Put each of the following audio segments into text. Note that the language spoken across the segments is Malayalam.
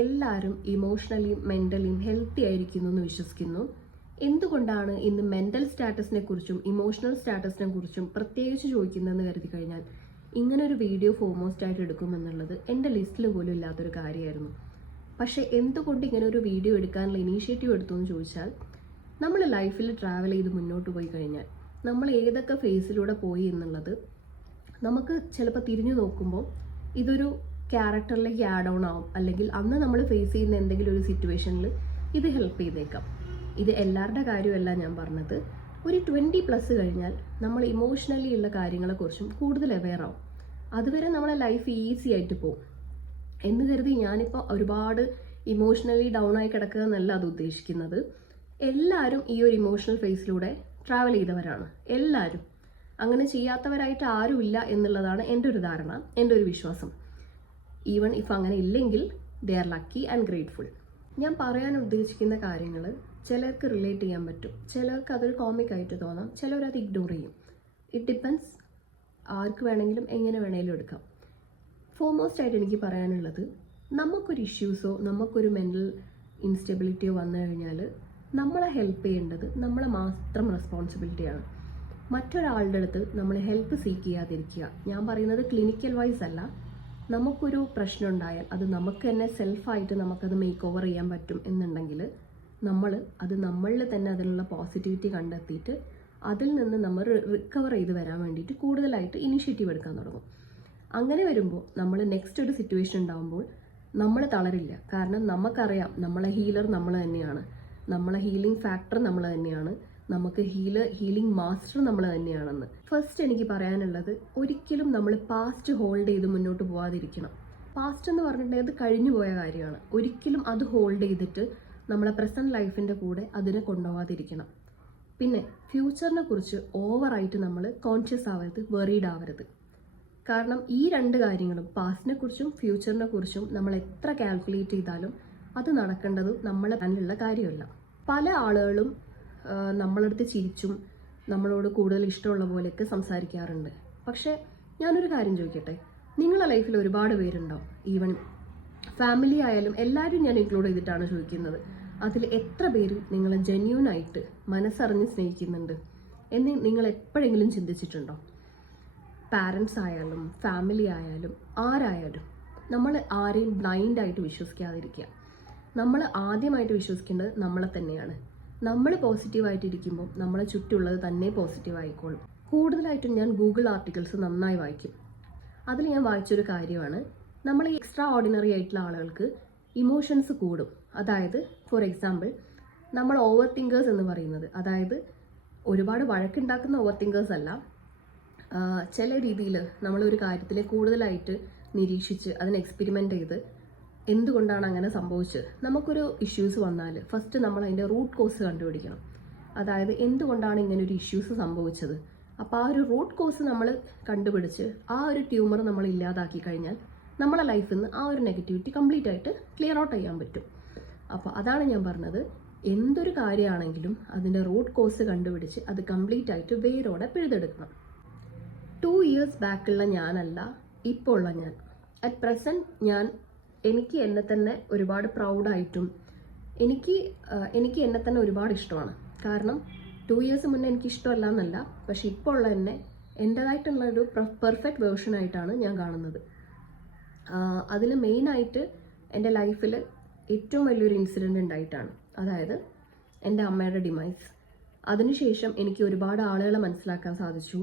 എല്ലാവരും ഇമോഷണലിയും മെൻ്റലിയും ഹെൽത്തി ആയിരിക്കുന്നു എന്ന് വിശ്വസിക്കുന്നു. എന്തുകൊണ്ടാണ് ഇന്ന് മെൻ്റൽ സ്റ്റാറ്റസിനെ കുറിച്ചും ഇമോഷണൽ സ്റ്റാറ്റസിനെ കുറിച്ചും പ്രത്യേകിച്ച് ചോദിക്കുന്നതെന്ന് കരുതി കഴിഞ്ഞാൽ ഇങ്ങനൊരു വീഡിയോ ഫോർമോസ്റ്റ് ആയിട്ട് എടുക്കുമെന്നുള്ളത് എൻ്റെ ലിസ്റ്റിൽ പോലും ഇല്ലാത്തൊരു കാര്യമായിരുന്നു. പക്ഷേ എന്തുകൊണ്ട് ഇങ്ങനെ ഒരു വീഡിയോ എടുക്കാനുള്ള ഇനീഷ്യേറ്റീവ് എടുത്തു എന്ന് ചോദിച്ചാൽ, നമ്മൾ ലൈഫിൽ ട്രാവൽ ചെയ്ത് മുന്നോട്ട് പോയി കഴിഞ്ഞാൽ നമ്മൾ ഏതൊക്കെ ഫേസിലൂടെ പോയി എന്നുള്ളത് നമുക്ക് ചിലപ്പോൾ തിരിഞ്ഞു നോക്കുമ്പോൾ ഇതൊരു ക്യാരക്ടറിലേക്ക് ആഡ് ഓൺ ആവും, അല്ലെങ്കിൽ അന്ന് നമ്മൾ ഫേസ് ചെയ്യുന്ന എന്തെങ്കിലും ഒരു സിറ്റുവേഷനിൽ ഇത് ഹെൽപ്പ് ചെയ്തേക്കാം. ഇത് എല്ലാവരുടെ കാര്യമല്ല ഞാൻ പറഞ്ഞത്. ഒരു 20+ കഴിഞ്ഞാൽ നമ്മൾ ഇമോഷണലി ഉള്ള കാര്യങ്ങളെക്കുറിച്ചും കൂടുതൽ അവെയർ ആവും. അതുവരെ നമ്മളെ ലൈഫ് ഈസി ആയിട്ട് പോകും എന്ന് കരുതി ഞാനിപ്പോൾ ഒരുപാട് ഇമോഷണലി ഡൗൺ ആയി കിടക്കുക എന്നല്ല അത് ഉദ്ദേശിക്കുന്നത്. എല്ലാവരും ഈ ഒരു ഇമോഷണൽ ഫേസിലൂടെ ട്രാവൽ ചെയ്തവരാണ്. എല്ലാവരും അങ്ങനെ ചെയ്യാത്തവരായിട്ട് ആരുമില്ല എന്നുള്ളതാണ് എൻ്റെ ഒരു ധാരണ, എൻ്റെ ഒരു വിശ്വാസം. ഈവൺ ഇഫ് അങ്ങനെ ഇല്ലെങ്കിൽ they are lucky and grateful. ഞാൻ പറയാൻ ഉദ്ദേശിക്കുന്ന കാര്യങ്ങൾ ചിലർക്ക് റിലേറ്റ് ചെയ്യാൻ പറ്റും, ചിലർക്ക് അതൊരു കോമിക് ആയിട്ട് തോന്നാം, ചിലരത് ഇഗ്നോർ ചെയ്യും. ഇറ്റ് ഡിപ്പെൻസ്, ആർക്ക് വേണമെങ്കിലും എങ്ങനെ വേണമെങ്കിലും എടുക്കാം. ഫോർമോസ്റ്റ് ആയിട്ട് എനിക്ക് പറയാനുള്ളത്, നമുക്കൊരു ഇഷ്യൂസോ നമുക്കൊരു മെൻ്റൽ ഇൻസ്റ്റെബിലിറ്റിയോ വന്നു കഴിഞ്ഞാൽ നമ്മളെ ഹെൽപ്പ് ചെയ്യേണ്ടത് നമ്മളെ മാത്രം റെസ്പോൺസിബിലിറ്റിയാണ്. മറ്റൊരാളുടെ അടുത്ത് നമ്മൾ ഹെൽപ്പ് സീക്ക് ചെയ്യാതിരിക്കുക. ഞാൻ പറയുന്നത് ക്ലിനിക്കൽ വൈസ് അല്ല. നമുക്കൊരു പ്രശ്നം ഉണ്ടായാൽ അത് നമുക്ക് തന്നെ സെൽഫായിട്ട് നമുക്കത് മേക്ക് ഓവർ ചെയ്യാൻ പറ്റും എന്നുണ്ടെങ്കിൽ നമ്മളിൽ തന്നെ അതിനുള്ള പോസിറ്റിവിറ്റി കണ്ടെത്തിയിട്ട് അതിൽ നിന്ന് നമ്മൾ റിക്കവർ ചെയ്ത് വരാൻ വേണ്ടിയിട്ട് കൂടുതലായിട്ട് ഇനിഷ്യേറ്റീവ് എടുക്കാൻ തുടങ്ങും. അങ്ങനെ വരുമ്പോൾ നമ്മൾ നെക്സ്റ്റ് ഒരു സിറ്റുവേഷൻ ഉണ്ടാകുമ്പോൾ നമ്മൾ തളരില്ല. കാരണം നമുക്കറിയാം നമ്മളെ ഹീലർ നമ്മൾ തന്നെയാണ്, നമ്മളെ ഹീലിംഗ് ഫാക്ടർ നമ്മൾ തന്നെയാണ്, നമുക്ക് ഹീലിംഗ് മാസ്റ്റർ നമ്മൾ തന്നെയാണെന്ന്. ഫസ്റ്റ് എനിക്ക് പറയാനുള്ളത്, ഒരിക്കലും നമ്മൾ പാസ്റ്റ് ഹോൾഡ് ചെയ്ത് മുന്നോട്ട് പോകാതിരിക്കണം. പാസ്റ്റ് എന്ന് പറഞ്ഞിട്ടുണ്ടെങ്കിൽ അത് കഴിഞ്ഞു പോയ കാര്യമാണ്. ഒരിക്കലും അത് ഹോൾഡ് ചെയ്തിട്ട് നമ്മളെ പ്രസൻറ്റ് ലൈഫിൻ്റെ കൂടെ അതിനെ കൊണ്ടുപോകാതിരിക്കണം. പിന്നെ ഫ്യൂച്ചറിനെ കുറിച്ച് ഓവറായിട്ട് നമ്മൾ കോൺഷ്യസ് ആവരുത്, വെറീഡ് ആവരുത്. കാരണം ഈ രണ്ട് കാര്യങ്ങളും, പാസ്റ്റിനെ കുറിച്ചും ഫ്യൂച്ചറിനെ കുറിച്ചും നമ്മൾ എത്ര കാൽക്കുലേറ്റ് ചെയ്താലും അത് നടക്കേണ്ടത് നമ്മളെ തന്നെയുള്ള കാര്യമല്ല. പല ആളുകളും നമ്മളടുത്ത് ചിരിച്ചും നമ്മളോട് കൂടുതൽ ഇഷ്ടമുള്ള പോലെയൊക്കെ സംസാരിക്കാറുണ്ട്. പക്ഷേ ഞാനൊരു കാര്യം ചോദിക്കട്ടെ, നിങ്ങളുടെ ലൈഫിൽ ഒരുപാട് പേരുണ്ടാവും, ഈവൻ ഫാമിലി ആയാലും എല്ലാവരും ഞാൻ ഇൻക്ലൂഡ് ചെയ്തിട്ടാണ് ചോദിക്കുന്നത്. അതിൽ എത്ര പേര് നിങ്ങളെ ജെന്യൂനായിട്ട് മനസ്സറിഞ്ഞ് സ്നേഹിക്കുന്നുണ്ട് എന്ന് നിങ്ങൾ എപ്പോഴെങ്കിലും ചിന്തിച്ചിട്ടുണ്ടോ? പാരൻസ് ആയാലും ഫാമിലി ആയാലും ആരായാലും നമ്മൾ ആരെയും ബ്ലൈൻഡായിട്ട് വിശ്വസിക്കാതിരിക്കുക. നമ്മൾ ആദ്യമായിട്ട് വിശ്വസിക്കേണ്ടത് നമ്മളെ തന്നെയാണ്. നമ്മൾ പോസിറ്റീവായിട്ടിരിക്കുമ്പോൾ നമ്മളെ ചുറ്റുമുള്ളത് തന്നെ പോസിറ്റീവ് ആയിക്കോളും. കൂടുതലായിട്ടും ഞാൻ ഗൂഗിൾ ആർട്ടിക്കിൾസ് നന്നായി വായിക്കും. അതിൽ ഞാൻ വായിച്ചൊരു കാര്യമാണ്, നമ്മൾ ഈ എക്സ്ട്രാ ഓർഡിനറി ആയിട്ടുള്ള ആളുകൾക്ക് ഇമോഷൻസ് കൂടും. അതായത് ഫോർ എക്സാമ്പിൾ, നമ്മൾ ഓവർ തിങ്കേഴ്സ് എന്ന് പറയുന്നത്, അതായത് ഒരുപാട് വഴക്കുണ്ടാക്കുന്ന ഓവർ തിങ്കേഴ്സ് അല്ല, ചില രീതിയിൽ നമ്മളൊരു കാര്യത്തിൽ കൂടുതലായിട്ട് നിരീക്ഷിച്ച് അതിനെ എക്സ്പെരിമെൻ്റ് ചെയ്ത് എന്തുകൊണ്ടാണ് അങ്ങനെ സംഭവിച്ചത്, നമുക്കൊരു ഇഷ്യൂസ് വന്നാൽ ഫസ്റ്റ് നമ്മൾ അതിൻ്റെ റൂട്ട് കോസ് കണ്ടുപിടിക്കണം. അതായത് എന്തുകൊണ്ടാണ് ഇങ്ങനെ ഒരു ഇഷ്യൂസ് സംഭവിച്ചത്. അപ്പോൾ ആ ഒരു റൂട്ട് കോസ് നമ്മൾ കണ്ടുപിടിച്ച് ആ ഒരു ട്യൂമർ നമ്മൾ ഇല്ലാതാക്കി കഴിഞ്ഞാൽ നമ്മളെ ലൈഫിൽ നിന്ന് ആ ഒരു നെഗറ്റിവിറ്റി കംപ്ലീറ്റ് ആയിട്ട് ക്ലിയർ ഔട്ട് ചെയ്യാൻ പറ്റും. അപ്പോൾ അതാണ് ഞാൻ പറഞ്ഞത്, എന്തൊരു കാര്യമാണെങ്കിലും അതിൻ്റെ റൂട്ട് കോസ് കണ്ടുപിടിച്ച് അത് കംപ്ലീറ്റ് ആയിട്ട് വേരോടെ പിഴുതെടുക്കണം. 2 years ബാക്കുള്ള ഞാനല്ല ഇപ്പോൾ ഉള്ള ഞാൻ. അറ്റ് പ്രസൻറ്റ് എനിക്ക് എന്നെ തന്നെ ഒരുപാട് പ്രൗഡായിട്ടും എനിക്ക് എന്നെ തന്നെ ഒരുപാട് ഇഷ്ടമാണ്. കാരണം 2 years മുന്നേ എനിക്ക് ഇഷ്ടമല്ല എന്നല്ല, പക്ഷെ ഇപ്പോൾ ഉള്ള എന്നെ എൻ്റേതായിട്ടുള്ളൊരു പെർഫെക്റ്റ് വേർഷനായിട്ടാണ് ഞാൻ കാണുന്നത്. അതിൽ മെയിനായിട്ട് എൻ്റെ ലൈഫിൽ ഏറ്റവും വലിയൊരു ഇൻസിഡൻറ്റ് ഉണ്ടായിട്ടാണ്, അതായത് എൻ്റെ അമ്മയുടെ ഡിമൈസ്. അതിനുശേഷം എനിക്ക് ഒരുപാട് ആളുകളെ മനസ്സിലാക്കാൻ സാധിച്ചു,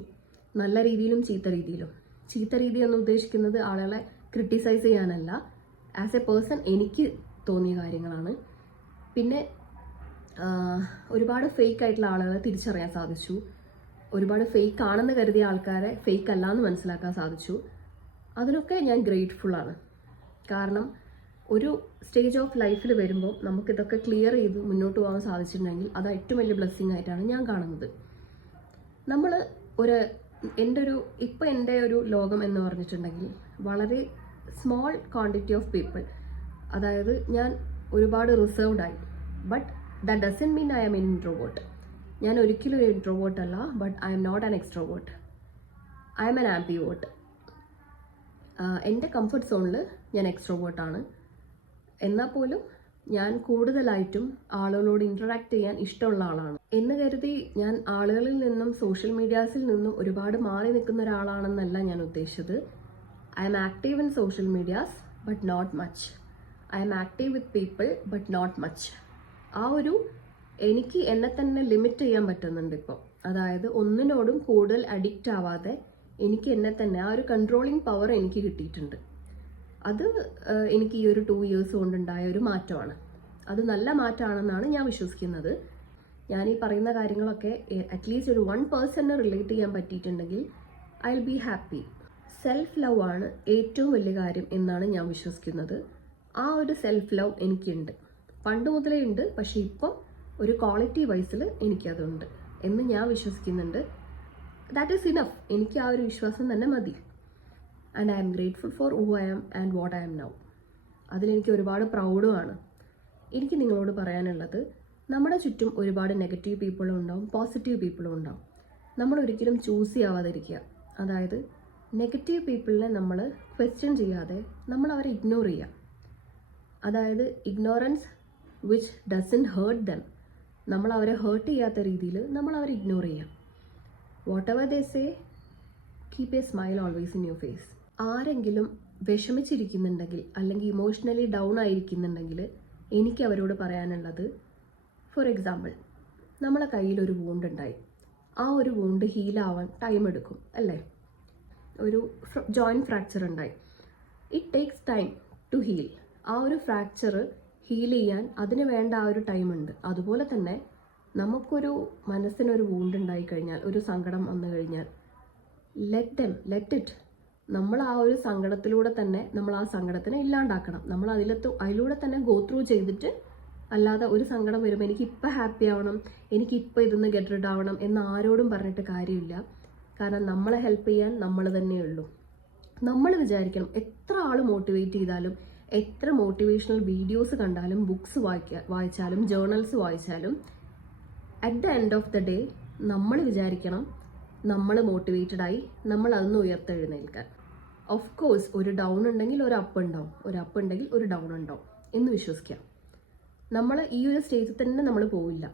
നല്ല രീതിയിലും ചീത്ത രീതിയിലും. ചീത്ത രീതി എന്ന് ഉദ്ദേശിക്കുന്നത് ആളുകളെ ക്രിട്ടിസൈസ് ചെയ്യാനല്ല, ആസ് എ പേഴ്സൺ എനിക്ക് തോന്നിയ കാര്യങ്ങളാണ്. പിന്നെ ഒരുപാട് ഫേക്ക് ആയിട്ടുള്ള ആളുകളെ തിരിച്ചറിയാൻ സാധിച്ചു, ഒരുപാട് ഫേക്ക് ആണെന്ന് കരുതിയ ആൾക്കാരെ ഫേക്ക് അല്ല എന്ന് മനസ്സിലാക്കാൻ സാധിച്ചു. അതിനൊക്കെ ഞാൻ ഗ്രേറ്റ്ഫുള്ളാണ്. കാരണം ഒരു സ്റ്റേജ് ഓഫ് ലൈഫിൽ വരുമ്പോൾ നമുക്കിതൊക്കെ ക്ലിയർ ചെയ്ത് മുന്നോട്ട് പോകാൻ സാധിച്ചിട്ടുണ്ടെങ്കിൽ അത് ഏറ്റവും വലിയ ബ്ലെസ്സിങ് ആയിട്ടാണ് ഞാൻ കാണുന്നത്. നമ്മൾ എൻ്റെ ഒരു ലോകം എന്ന് പറഞ്ഞിട്ടുണ്ടെങ്കിൽ വളരെ സ്മോൾ ക്വാണ്ടിറ്റി ഓഫ് പീപ്പിൾ, അതായത് ഞാൻ ഒരുപാട് റിസർവ്ഡ് ആയി. But that doesn't mean I am an introvert. ഞാൻ ഒരിക്കലും ഒരു ഇൻട്രോവേർട്ട് അല്ല, but I'm not an extrovert, I'm an ambivert. എൻ്റെ കംഫർട്ട് സോണിൽ ഞാൻ എക്സ്ട്രോവേർട്ടാണ്. എന്നാൽ പോലും ഞാൻ കൂടുതലായിട്ടും ആളുകളോട് ഇൻറ്ററാക്ട് ചെയ്യാൻ ഇഷ്ടമുള്ള ആളാണ് എന്ന് കരുതി ഞാൻ ആളുകളിൽ നിന്നും സോഷ്യൽ മീഡിയാസിൽ നിന്നും ഒരുപാട് മാറി നിൽക്കുന്ന ഒരാളാണെന്നല്ല ഞാൻ ഉദ്ദേശിച്ചത്. I'm active in social medias but not much. I'm active with people but not much. ആ ഒരു എനിക്ക് എന്നെ തന്നെ ലിമിറ്റ് ചെയ്യാൻ പറ്റുന്നുണ്ട് ഇപ്പോൾ. അതായത് ഒന്നിനോടും കൂടുതൽ അഡിക്റ്റ് ആവാതെ എനിക്ക് എന്നെ തന്നെ ആ ഒരു കൺട്രോളിങ് പവർ എനിക്ക് കിട്ടിയിട്ടുണ്ട്. അത് എനിക്ക് ഈ ഒരു 2 years കൊണ്ടുണ്ടായ ഒരു മാറ്റമാണ്. അത് നല്ല മാറ്റമാണെന്നാണ് ഞാൻ വിശ്വസിക്കുന്നത്. ഞാൻ ഈ പറയുന്ന കാര്യങ്ങളൊക്കെ അറ്റ്ലീസ്റ്റ് ഒരു 1% റിലേറ്റ് ചെയ്യാൻ പറ്റിയിട്ടുണ്ടെങ്കിൽ I will be happy. Self love ആണ് ഏറ്റവും വലിയ കാര്യം എന്നാണ് ഞാൻ വിശ്വസിക്കുന്നത്. ആ ഒരു സെൽഫ് ലവ് എനിക്കുണ്ട്, പണ്ട് മുതലേ ഉണ്ട്. പക്ഷെ ഇപ്പം ഒരു ക്വാളിറ്റി വൈസിൽ എനിക്കതുണ്ട് എന്ന് ഞാൻ വിശ്വസിക്കുന്നുണ്ട്. That is enough. എനിക്ക് ആ ഒരു വിശ്വാസം തന്നെ മതി. And I'm grateful for who I am and what I am now. അതിലെനിക്ക് ഒരുപാട് പ്രൗഡുമാണ്. എനിക്ക് നിങ്ങളോട് പറയാനുള്ളത്, നമ്മുടെ ചുറ്റും ഒരുപാട് നെഗറ്റീവ് പീപ്പിളും ഉണ്ടാവും, പോസിറ്റീവ് പീപ്പിളും ഉണ്ടാവും. നമ്മൾ ഒരിക്കലും ചൂസ് ചെയ്യാതിരിക്കുക. അതായത് നെഗറ്റീവ് പീപ്പിളിനെ നമ്മൾ ക്വസ്റ്റ്യൻ ചെയ്യാതെ നമ്മൾ അവരെ ഇഗ്നോർ ചെയ്യുക. അതായത് ignorance which doesn't hurt them. നമ്മൾ അവരെ ഹേർട്ട് ചെയ്യാത്ത രീതിയിൽ നമ്മൾ അവരെ ഇഗ്നോർ ചെയ്യാം. Whatever they say, keep a smile always in your face. ആരെങ്കിലും വിഷമിച്ചിരിക്കുന്നുണ്ടെങ്കിൽ അല്ലെങ്കിൽ ഇമോഷണലി ഡൗൺ ആയിരിക്കുന്നുണ്ടെങ്കിൽ എനിക്ക് അവരോട് പറയാനുള്ളത്, ഫോർ എക്സാമ്പിൾ, നമ്മളെ കയ്യിൽ ഒരു വൂണ്ട് ഉണ്ടായി. ആ ഒരു വൂണ്ട് ഹീലാവാൻ ടൈം എടുക്കും അല്ലേ? ഒരു ജോയിൻറ്റ് ഫ്രാക്ചർ ഉണ്ടായി. It takes time to heal. ആ ഒരു ഫ്രാക്ചർ ഹീൽ ചെയ്യാൻ അതിന് വേണ്ട ആ ഒരു ടൈം ഉണ്ട്. അതുപോലെ തന്നെ നമുക്കൊരു മനസ്സിനൊരു വൂണ്ട് ഉണ്ടായി കഴിഞ്ഞാൽ, ഒരു സങ്കടം വന്നു കഴിഞ്ഞാൽ, ലെറ്റ് ഇറ്റ്. നമ്മൾ ആ ഒരു സങ്കടത്തിലൂടെ തന്നെ നമ്മൾ ആ സങ്കടത്തിനെ ഇല്ലാണ്ടാക്കണം. നമ്മൾ അതിലൂടെ തന്നെ ഗോ ത്രൂ ചെയ്തിട്ട്, അല്ലാതെ ഒരു സങ്കടം വരുമ്പോൾ എനിക്ക് ഇപ്പം ഹാപ്പി ആവണം, എനിക്ക് ഇപ്പം ഇതിന്ന് ഗെറ്റ് റിഡ് ആവണം എന്ന് ആരോടും പറഞ്ഞിട്ട് കാര്യമില്ല. കാരണം നമ്മളെ ഹെൽപ്പ് ചെയ്യാൻ നമ്മൾ തന്നെയുള്ളൂ. നമ്മൾ വിചാരിക്കണം, എത്ര ആൾ മോട്ടിവേറ്റ് ചെയ്താലും, എത്ര മോട്ടിവേഷണൽ വീഡിയോസ് കണ്ടാലും, ബുക്സ് വായിച്ചാലും, ജേർണൽസ് വായിച്ചാലും, at the end of the day നമ്മൾ വിചാരിക്കണം നമ്മൾ മോട്ടിവേറ്റഡ് ആയി, നമ്മൾ അതൊന്ന് ഉയർത്തെഴുന്നേൽക്കാൻ. ഓഫ് കോഴ്സ് ഒരു ഡൗൺ ഉണ്ടെങ്കിൽ ഒരു അപ്പ് ഉണ്ടാവും, ഒരു അപ്പ് ഉണ്ടെങ്കിൽ ഒരു ഡൗൺ ഉണ്ടാവും എന്ന് വിശ്വസിക്കാം. നമ്മൾ ഈ ഒരു സ്റ്റേജിൽ തന്നെ നമ്മൾ പോവില്ല.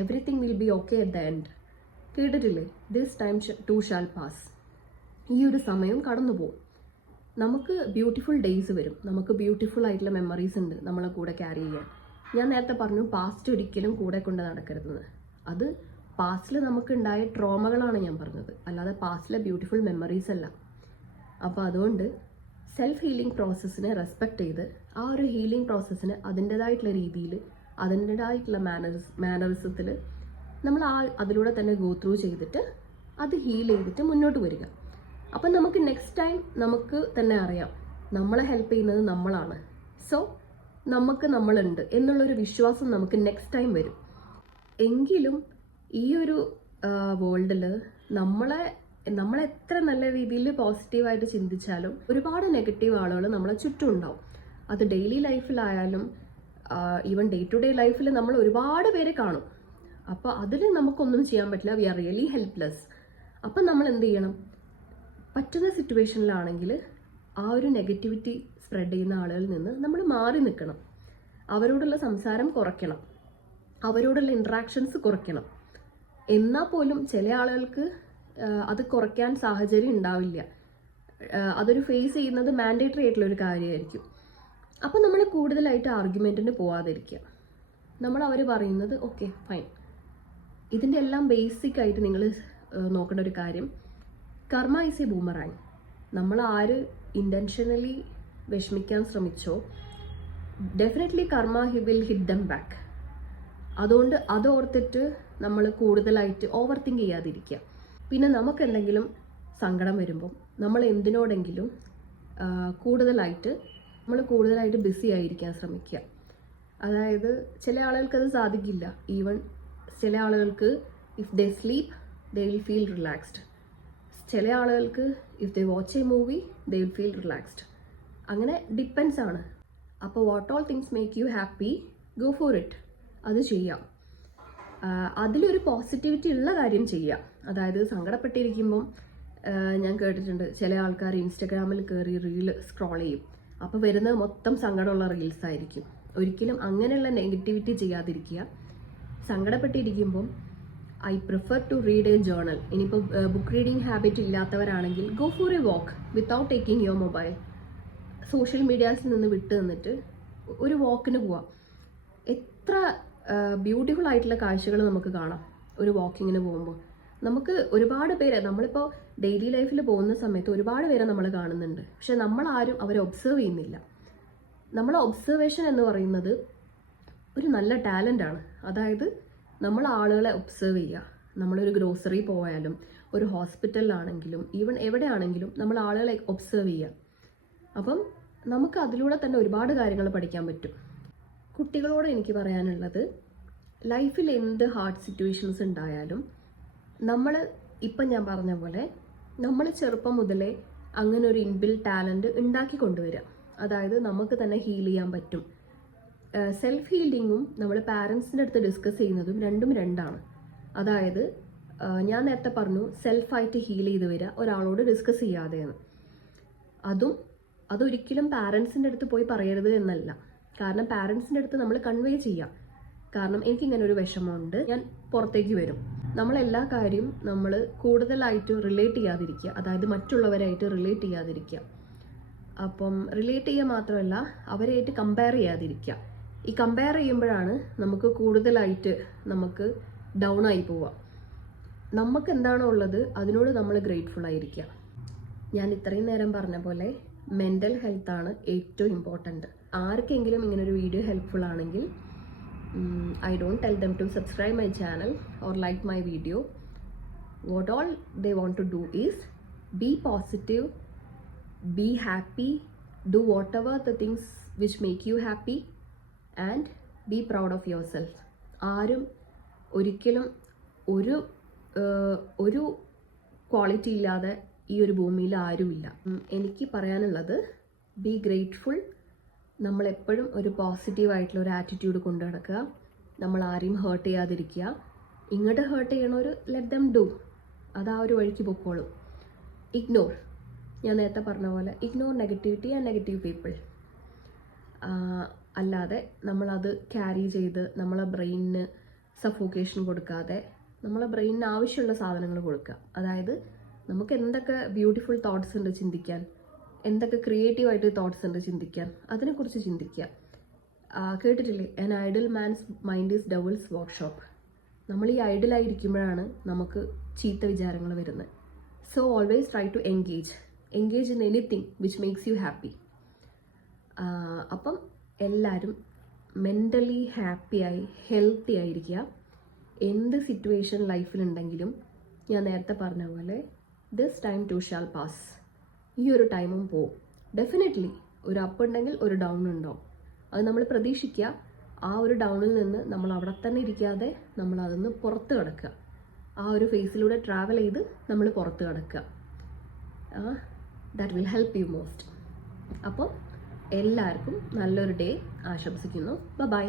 Everything will be okay at the end. കേട്ടിട്ടില്ലേ, this time too shall pass. ഈ ഒരു സമയം കടന്നു പോകും. നമുക്ക് ബ്യൂട്ടിഫുൾ ഡേയ്സ് വരും, നമുക്ക് ബ്യൂട്ടിഫുൾ ആയിട്ടുള്ള മെമ്മറീസ് ഉണ്ട് നമ്മളെ കൂടെ ക്യാരി ചെയ്യാൻ. ഞാൻ നേരത്തെ പറഞ്ഞു, പാസ്റ്റ് ഒരിക്കലും കൂടെ കൊണ്ട് നടക്കരുതെന്ന്. അത് പാസ്റ്റിൽ നമുക്ക് ഉണ്ടായ ട്രോമകളാണ് ഞാൻ പറഞ്ഞത്, അല്ലാതെ പാസ്റ്റിലെ ബ്യൂട്ടിഫുൾ മെമ്മറീസ് അല്ല. അപ്പോൾ അതുകൊണ്ട് സെൽഫ് ഹീലിംഗ് പ്രോസസ്സിനെ റെസ്പെക്റ്റ് ചെയ്ത്, ആ ഒരു ഹീലിംഗ് പ്രോസസ്സിന് അതിൻ്റെതായിട്ടുള്ള രീതിയിൽ, അതിൻ്റെതായിട്ടുള്ള മാനറിസത്തിൽ നമ്മൾ അതിലൂടെ തന്നെ ഗോ ത്രൂ ചെയ്തിട്ട് അത് ഹീൽ ചെയ്തിട്ട് മുന്നോട്ട് വരിക. അപ്പം നമുക്ക് നെക്സ്റ്റ് ടൈം നമുക്ക് തന്നെ അറിയാം നമ്മളെ ഹെൽപ്പ് ചെയ്യുന്നത് നമ്മളാണ്. സോ നമ്മളുണ്ട് എന്നുള്ളൊരു വിശ്വാസം നമുക്ക് നെക്സ്റ്റ് ടൈം വരും. എങ്കിലും ഈ ഒരു വേൾഡിൽ നമ്മളെത്ര നല്ല രീതിയിൽ പോസിറ്റീവായിട്ട് ചിന്തിച്ചാലും ഒരുപാട് നെഗറ്റീവ് ആളുകൾ നമ്മളെ ചുറ്റും ഉണ്ടാവും. അത് ഡെയിലി ലൈഫിലായാലും ഈവൻ ഡേ ടു ഡേ ലൈഫിൽ നമ്മൾ ഒരുപാട് പേരെ കാണും. അപ്പോൾ അതിൽ നമുക്കൊന്നും ചെയ്യാൻ പറ്റില്ല. We are really helpless. അപ്പം നമ്മൾ എന്ത് ചെയ്യണം? പറ്റുന്ന സിറ്റുവേഷനിലാണെങ്കിൽ ആ ഒരു നെഗറ്റിവിറ്റി സ്പ്രെഡ് ചെയ്യുന്ന ആളുകളിൽ നിന്ന് നമ്മൾ മാറി നിൽക്കണം. അവരോടുള്ള സംസാരം കുറയ്ക്കണം, അവരോടുള്ള ഇൻട്രാക്ഷൻസ് കുറയ്ക്കണം. എന്നാൽ പോലും ചില ആളുകൾക്ക് അത് കുറയ്ക്കാൻ സാഹചര്യം ഉണ്ടാവില്ല. അതൊരു ഫേസ് ചെയ്യുന്നത് മാൻഡേറ്ററി ആയിട്ടുള്ളൊരു കാര്യമായിരിക്കും. അപ്പം നമ്മൾ കൂടുതലായിട്ട് ആർഗ്യുമെൻറ്റിന് പോവാതിരിക്കുക. അവർ പറയുന്നത് ഓക്കെ ഫൈൻ. ഇതിൻ്റെ എല്ലാം ബേസിക് ആയിട്ട് നിങ്ങൾ നോക്കേണ്ട ഒരു കാര്യം, കർമ്മ ഈസ് എ ബൂമറാങ്. നമ്മൾ ആര് ഇൻറ്റൻഷനലി വിഷമിക്കാൻ ശ്രമിച്ചോ, ഡെഫിനറ്റ്ലി കർമ്മ he will hit dum back. അതുകൊണ്ട് അതോർത്തിട്ട് നമ്മൾ കൂടുതലായിട്ട് ഓവർ തിങ്ക് ചെയ്യാതിരിക്കുക. പിന്നെ നമുക്ക് എന്തെങ്കിലും സങ്കടം വരുമ്പം നമ്മൾ എന്തിനോടെങ്കിലും കൂടുതലായിട്ട് ബിസി ആയിരിക്കാൻ ശ്രമിക്കുക. അതായത് ചില ആളുകൾക്ക് അത് സാധിക്കില്ല. ഈവൻ ചില ആളുകൾക്ക് if they sleep they will feel relaxed. ചില ആളുകൾക്ക് if they watch A movie they will feel relaxed. അങ്ങനെ ഡിപ്പെൻസ് ആണ്. അപ്പോൾ what all things make you happy, go for it. അത് ചെയ്യാം. അതിലൊരു പോസിറ്റിവിറ്റി ഉള്ള കാര്യം ചെയ്യാം. അതായത് സങ്കടപ്പെട്ടിരിക്കുമ്പം ഞാൻ കേട്ടിട്ടുണ്ട് ചില ആൾക്കാർ ഇൻസ്റ്റഗ്രാമിൽ കയറി റീല് സ്ക്രോൾ ചെയ്യും. അപ്പോൾ വരുന്നത് മൊത്തം സങ്കടമുള്ള റീൽസ് ആയിരിക്കും. ഒരിക്കലും അങ്ങനെയുള്ള നെഗറ്റിവിറ്റി ചെയ്യാതിരിക്കുക. സങ്കടപ്പെട്ടിരിക്കുമ്പം I prefer to read a journal. ഇനിയിപ്പോൾ ബുക്ക് റീഡിങ് ഹാബിറ്റ് ഇല്ലാത്തവരാണെങ്കിൽ go for a walk without taking your mobile. Social മീഡിയാസിൽ നിന്ന് വിട്ട് നിന്നിട്ട് ഒരു വാക്കിന് പോവാം. എത്ര ബ്യൂട്ടിഫുൾ ആയിട്ടുള്ള കാഴ്ചകൾ നമുക്ക് കാണാം ഒരു വാക്കിങ്ങിന് പോകുമ്പോൾ. നമുക്ക് ഒരുപാട് പേരെ, നമ്മളിപ്പോൾ ഡെയിലി ലൈഫിൽ പോകുന്ന സമയത്ത് ഒരുപാട് പേരെ നമ്മൾ കാണുന്നുണ്ട്, പക്ഷെ നമ്മളാരും അവരെ ഒബ്സർവ് ചെയ്യുന്നില്ല. നമ്മളെ ഒബ്സർവേഷൻ എന്ന് പറയുന്നത് ഒരു നല്ല ടാലൻ്റാണ്. അതായത് നമ്മൾ ആളുകളെ ഒബ്സർവ് ചെയ്യുക. നമ്മളൊരു ഗ്രോസറി പോയാലും ഒരു ഹോസ്പിറ്റലിലാണെങ്കിലും ഈവൻ എവിടെയാണെങ്കിലും നമ്മൾ ആളുകളെ ഒബ്സർവ് ചെയ്യുക. അപ്പം നമുക്ക് അതിലൂടെ തന്നെ ഒരുപാട് കാര്യങ്ങൾ പഠിക്കാൻ പറ്റും. കുട്ടികളോട് എനിക്ക് പറയാനുള്ളത്, ലൈഫിൽ എന്ത് ഹാർഡ് സിറ്റുവേഷൻസ് ഉണ്ടായാലും നമ്മൾ ഇപ്പം ഞാൻ പറഞ്ഞ പോലെ നമ്മൾ ചെറുപ്പം മുതലേ അങ്ങനെ ഒരു ഇൻബിൽ ടാലൻറ്റ് ഉണ്ടാക്കി കൊണ്ടുവരിക. അതായത് നമുക്ക് തന്നെ ഹീൽ ചെയ്യാൻ പറ്റും. സെൽഫ് ഹീലിങ്ങും നമ്മൾ പാരൻസിൻ്റെ അടുത്ത് ഡിസ്കസ് ചെയ്യുന്നതും രണ്ടാണ്. അതായത് ഞാൻ നേരത്തെ പറഞ്ഞു സെൽഫായിട്ട് ഹീൽ ചെയ്ത് വരിക, ഒരാളോട് ഡിസ്കസ് ചെയ്യാതെയാണ്. അതൊരിക്കലും പാരൻസിൻ്റെ അടുത്ത് പോയി പറയരുത് എന്നല്ല. കാരണം പാരൻസിൻ്റെ അടുത്ത് നമ്മൾ കൺവേ ചെയ്യാം. കാരണം എനിക്കിങ്ങനെ ഒരു വിഷമമുണ്ട്, ഞാൻ പുറത്തേക്ക് വരും. നമ്മളെല്ലാ കാര്യവും നമ്മൾ കൂടുതലായിട്ട് റിലേറ്റ് ചെയ്യാതിരിക്കുക. അതായത് മറ്റുള്ളവരായിട്ട് റിലേറ്റ് ചെയ്യാതിരിക്കുക. അപ്പം റിലേറ്റ് ചെയ്യുക മാത്രമല്ല, അവരായിട്ട് കമ്പയർ ചെയ്യാതിരിക്കുക. ഈ കമ്പയർ ചെയ്യുമ്പോഴാണ് നമുക്ക് കൂടുതലായിട്ട് നമുക്ക് ഡൗൺ ആയി പോവുക. നമുക്ക് എന്താണോ ഉള്ളത് അതിനോട് നമ്മൾ ഗ്രേറ്റ്ഫുൾ ആയിരിക്കുക. ഞാൻ ഇത്രയും നേരം പറഞ്ഞ പോലെ മെൻ്റൽ ഹെൽത്താണ് ഏറ്റവും ഇമ്പോർട്ടൻറ്റ്. ആർക്കെങ്കിലും ഇങ്ങനൊരു വീഡിയോ ഹെൽപ്ഫുൾ ആണെങ്കിൽ I don't tell them to subscribe my channel or like my video. What all they want to do is be positive, be happy, do whatever the things which make you happy and be proud of yourself. ആരും ഒരിക്കലും ഒരു ക്വാളിറ്റി ഇല്ലാതെ ഈ ഒരു ഭൂമിയിൽ ആരുമില്ല. എനിക്ക് പറയാനുള്ളത്, ബി ഗ്രേറ്റ്ഫുൾ. നമ്മളെപ്പോഴും ഒരു പോസിറ്റീവായിട്ടുള്ള ഒരു ആറ്റിറ്റ്യൂഡ് കൊണ്ടു നടക്കുക. നമ്മൾ ആരെയും ഹേർട്ട് ചെയ്യാതിരിക്കുക. ഇങ്ങോട്ട് ഹേർട്ട് ചെയ്യണവർ ലെറ്റ് ദം ഡു, അത് ആ ഒരു വഴിക്ക് പൊക്കോളും. ഇഗ്നോർ, ഞാൻ നേരത്തെ പറഞ്ഞ പോലെ ignore negativity and negative people. അല്ലാതെ നമ്മളത് ക്യാരി ചെയ്ത് നമ്മളെ ബ്രെയിനിന് സഫോക്കേഷൻ കൊടുക്കാതെ നമ്മളെ ബ്രെയിനിന് ആവശ്യമുള്ള സാധനങ്ങൾ കൊടുക്കുക. അതായത് നമുക്ക് എന്തൊക്കെ ബ്യൂട്ടിഫുൾ തോട്ട്സ് ഉണ്ട് ചിന്തിക്കാൻ, എന്തൊക്കെ ക്രിയേറ്റീവായിട്ട് തോട്ട്സ് ഉണ്ട് ചിന്തിക്കാൻ, അതിനെക്കുറിച്ച് ചിന്തിക്കുക. കേട്ടിട്ടില്ലേ, an idle man's mind is devil's workshop. നമ്മൾ ഈ ഐഡലായിരിക്കുമ്പോഴാണ് നമുക്ക് ചീത്ത വിചാരങ്ങൾ വരുന്നത്. So always try to engage in anything which makes you happy. അപ്പം എല്ലാവരും മെൻ്റലി ഹാപ്പിയായി ഹെൽത്തി ആയിരിക്കുക. എന്ത് സിറ്റുവേഷൻ ലൈഫിലുണ്ടെങ്കിലും ഞാൻ നേരത്തെ പറഞ്ഞ പോലെ this time too shall pass. ഈ ഒരു ടൈമും പോവും. ഡെഫിനറ്റ്ലി ഒരു അപ്പ് ഉണ്ടെങ്കിൽ ഒരു ഡൗൺ ഉണ്ടാവും. അത് നമ്മൾ പ്രതീക്ഷിക്കുക. ആ ഒരു ഡൗണിൽ നിന്ന് നമ്മൾ അവിടെ തന്നെ ഇരിക്കാതെ നമ്മൾ അതിന്ന് പുറത്ത് കിടക്കുക. ആ ഒരു ഫേസിലൂടെ ട്രാവൽ ചെയ്ത് നമ്മൾ പുറത്ത് കിടക്കുക. That will help you most. അപ്പോൾ എല്ലാവർക്കും നല്ലൊരു ഡേ ആശംസിക്കുന്നു. ബൈ.